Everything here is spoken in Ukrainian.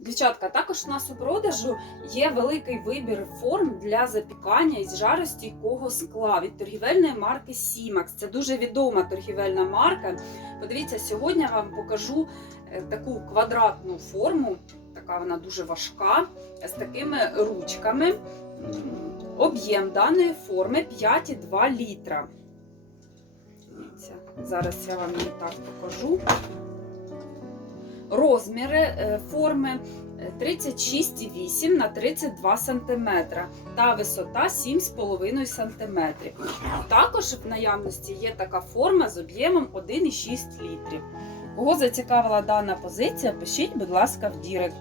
Дівчатка, також у нас у продажу є великий вибір форм для запікання із жаростійкого скла від торгівельної марки Simax. Це дуже відома торгівельна марка. Подивіться, сьогодні я вам покажу е, таку квадратну форму, така вона дуже важка, з такими ручками. Об'єм даної форми 5,2 літра. Зараз я вам її так покажу. Розміри е, форми е, 36,8 на 32 см та висота 7,5 см. Також в наявності є така форма з об'ємом 1,6 літрів. Кого зацікавила дана позиція, пишіть, будь ласка, в Дірект.